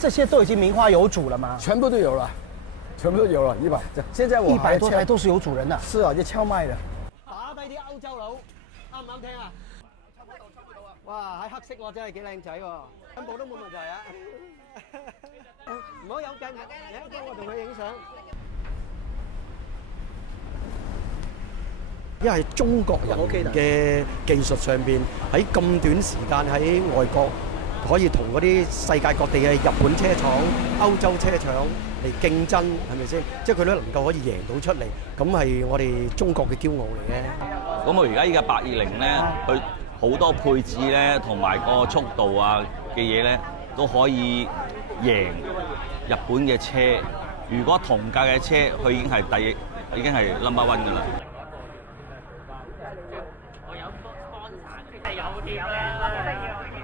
这些都已经名花有主了吗？全部都有了，全部都有了100。现在我还100多台都是有主人的。是啊，要敲賣的。打低啲歐洲佬，啱唔啱聽啊？差唔多啊！哇，喺黑色喎，真係幾靚仔喎，進步都冇問題啊！唔好有鏡，有鏡我同佢影相。因為中國人嘅技術上邊喺咁短時間喺外國可以同嗰啲世界各地嘅日本車廠、歐洲車廠嚟競爭，係咪先？即係佢都能夠可以贏到出嚟，咁係我哋中國嘅驕傲嚟嘅。咁我而家依家820咧，佢好多配置咧，同埋個速度啊嘅嘢咧，都可以贏日本嘅車。如果同價嘅車，佢已經係 number one 㗎啦。我有 sponsor，係有啲嘅。